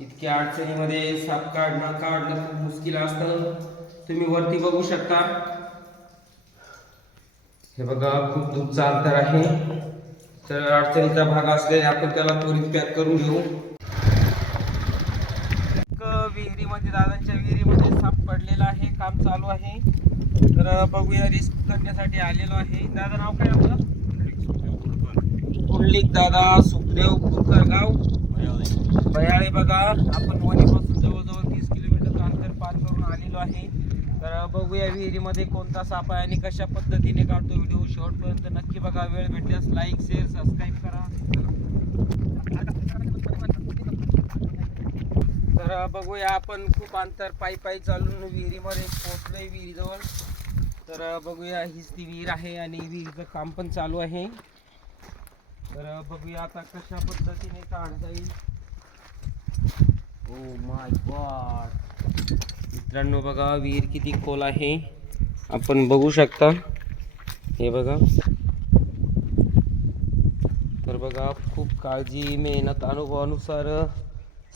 इतक्या अडचणीमध्ये साप काढणं काढणं खूप मुश्किल असतं. तुम्ही वरती बघू शकता. हे बघा खूप दूरचं अंतर आहे. तर अडचणीचा भाग असल्याने आपण त्याला त्वरित पॅक करून घेऊ. विहिरीमध्ये दादांच्या विहिरीमध्ये साप पडलेला आहे काम चालू आहे. तर बघूया रिस्क करण्यासाठी आलेलो आहे. दादा नाव काय आपलं? कुंडलिक दादा सुखदेव कुरकर गाव. बयाळे बघा आपण वणीपासून जवळजवळ तीस किलोमीटरचं अंतर पार करून आलेलो आहे. तर बघूया विहिरीमध्ये कोणता साप आहे आणि कशा पद्धतीने काढतो व्हिडिओ. शेवटपर्यंत नक्की बघा. वेळ भेटल्यास लाईक शेअर सबस्क्राईब करा. तर बघूया आपण खूप अंतर पायी पायी चालून विहिरीमध्ये पोहोचलोय विहिरीजवळ. तर बघूया हीच ती विहीर आहे आणि विहिरीचं काम पण चालू आहे. तर बघूया आता कशा पद्धतीने काढता येईल. ओ माय गॉड मित्रांनो बघा विहीर किती खोल आहे. आपण बघू शकता. हे बघा. तर बघा खूप काळजी मेहनत अनुभवानुसार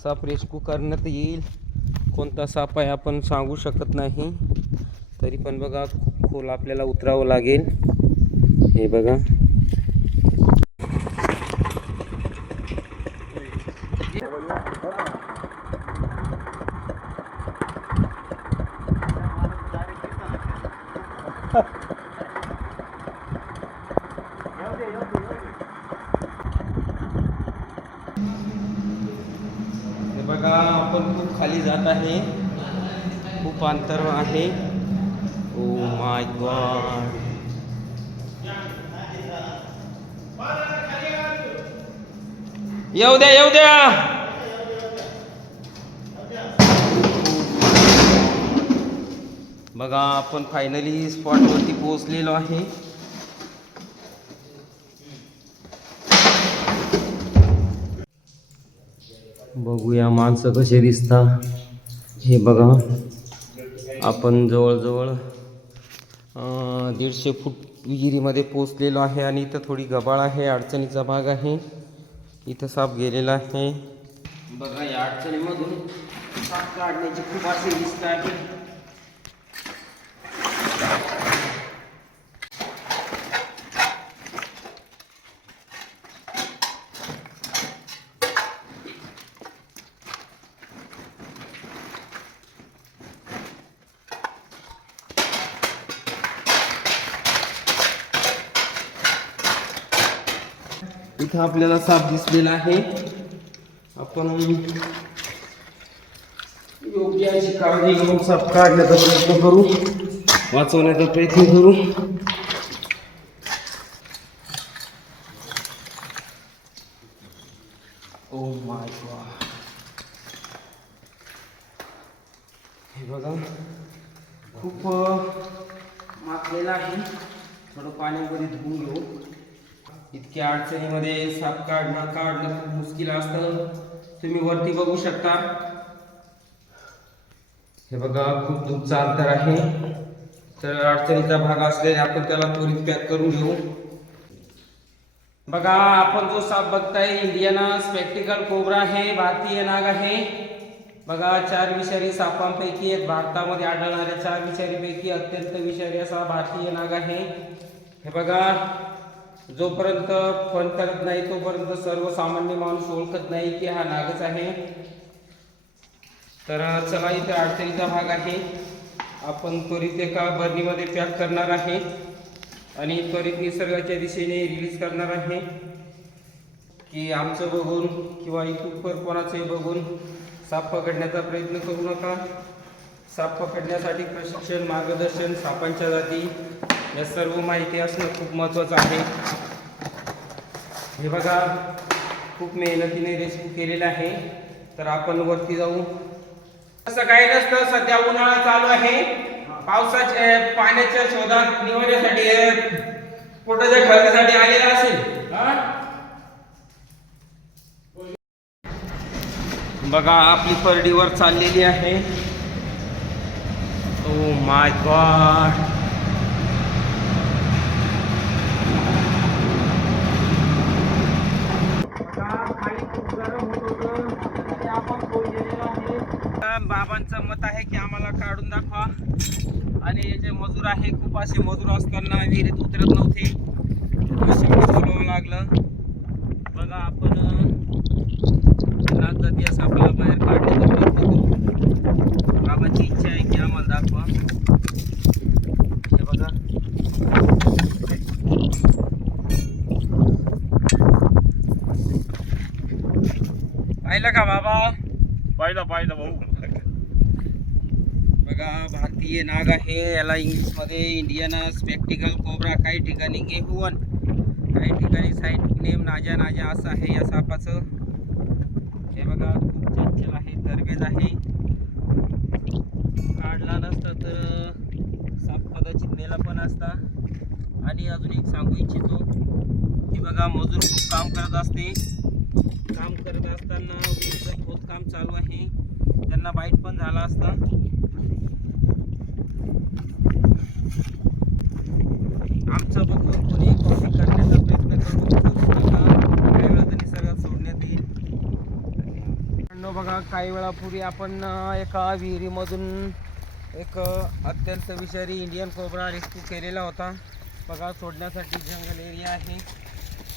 साप रेस्क्यू करण्यात येईल. कोणता साप आहे आपण सांगू शकत नाही. तरी पण बघा खूप खोल आपल्याला उतरावं लागेल. हे बघा. हे बघा आपण खूप खाली जात आहे. खूप अंतर आहे. ओ माय गॉड येऊ द्या येऊ द्या. बघा आपण फायनली स्पॉटवरती पोहोचलेलो आहे. बघूया माणसं कसे दिसता हे बघा. आपण जवळजवळ दीडशे फूट विहिरीमध्ये पोचलेलो आहे आणि इथं थोडी गबाळ आहे अडचणीचा भाग आहे. इथं साप गेलेला आहे. बघा या अडचणीमधून साप काढण्याची खूप असे दिसत आहे. इथं आपल्याला साप दिसलेला आहे. आपण योग्य अशी काळजी घेऊन साप काढण्याचा प्रयत्न करू. वाचवण्याचा प्रयत्न करू. ओ माय हे बघा खूप माखलेला आहे. थोडं पाण्यामध्ये धुवून घेऊ. इतक्या अडचणीमध्ये साप काढणं काढणं खूप मुश्किल असतं. तुम्ही वरती बघू शकता. हे बघा खूप दूरचं अंतर आहे. तर अडचणीचा भाग असल्याने आपण त्याला त्वरित पॅक करून घेऊ. बघा आपण जो साप बघताय इंडियन स्पेक्टिकल कोबरा आहे भारतीय नाग आहे. बघा चार विषारी सापांपैकी एक भारतामध्ये आढळणाऱ्या चार विषारीपैकी अत्यंत विषारी असा भारतीय नाग आहे. हे बघा जोपर्यंत फन करत नाही तोपर्यंत सर्वसामान्य माणूस ओळखत नाही की हा नागच आहे. तर चला इथे अडचणीचा भाग आहे. आपण त्वरित एका बर्नीमध्ये पॅक करणार आहे आणि त्वरित निसर्गाच्या दिशेने रिलीज करणार आहे. की आमचं बघून किंवा युट्यूबवर कोणाचंही बघून साप पकडण्याचा प्रयत्न करू नका. साप पकडण्यासाठी प्रशिक्षण मार्गदर्शन सापांच्या जाती या सर्व माहिती असणं खूप महत्त्वाचं आहे. हे बघा खूप मेहनतीने रेस्क्यू केलेलं आहे. तर आपण वरती जाऊ. असं काही नसतं सध्या उन्हाळा चालू आहे. पावसाच्या पाण्याच्या शोधात निवडण्यासाठी पोटाच्या खळण्यासाठी आलेला असेल हा? बघा आपली परडीवर चाललेली आहे. ओ माय गॉड बाबांचं मत आहे की आम्हाला काढून दाखवा. आणि जे मजूर आहे खूप असे मजूर असताना विहिरीत उतरत नव्हते त्यांना शेवटी बोलावं लागलं बघा आपण नागदा दिवस आपल्याला बाहेर काढण्याचा प्रयत्न करू बाबांची इच्छा आहे की आम्हाला दाखवा हे बघा पाहिलं पाहिलं भाऊ. बघा भारतीय नाग आहे याला इंग्लिशमध्ये इंडियन स्पेक्टिकल कोबरा काही ठिकाणी गेहुवन काही ठिकाणी साईट नेम नाजा नाजा असं आहे या सापाचं. हे बघा खूप चंचल आहे तरबेज आहे. काढला नसता तर साप कदाचित नेला पण असता. आणि अजून एक सांगू इच्छितो की बघा मजूर खूप काम करत असते. काम करत असताना विहिरीचं खोदकाम चालू आहे. त्यांना बाईट पण झाला असता. आमचं बघून कोणी कॉपी करण्याचा प्रयत्न करू वेळा निसर्गात सोडण्यात येईल. बघा काही वेळापूर्वी आपण एका विहिरीमधून एक अत्यंत विषारी इंडियन कोबरा रेस्क्यू केलेला होता. बघा सोडण्यासाठी जंगल एरिया आहे.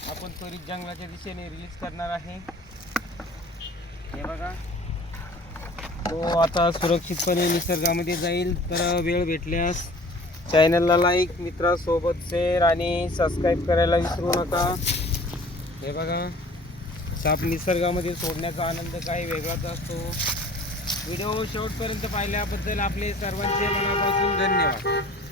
आपण त्वरित जंगलाच्या दिशेने रिलीज करणार आहे. हे बघा. तो आता सुरक्षितपणे निसर्गामध्ये जाईल तर वेळ भेटल्यास चॅनलला लाईक मित्रासोबत शेअर आणि सबस्क्राईब करायला विसरू नका. हे बघा. साप निसर्गामध्ये सोडण्याचा आनंद काही वेगळाच असतो. व्हिडिओ शेवटपर्यंत पाहिल्याबद्दल आपले सर्वांचे मनापासून धन्यवाद.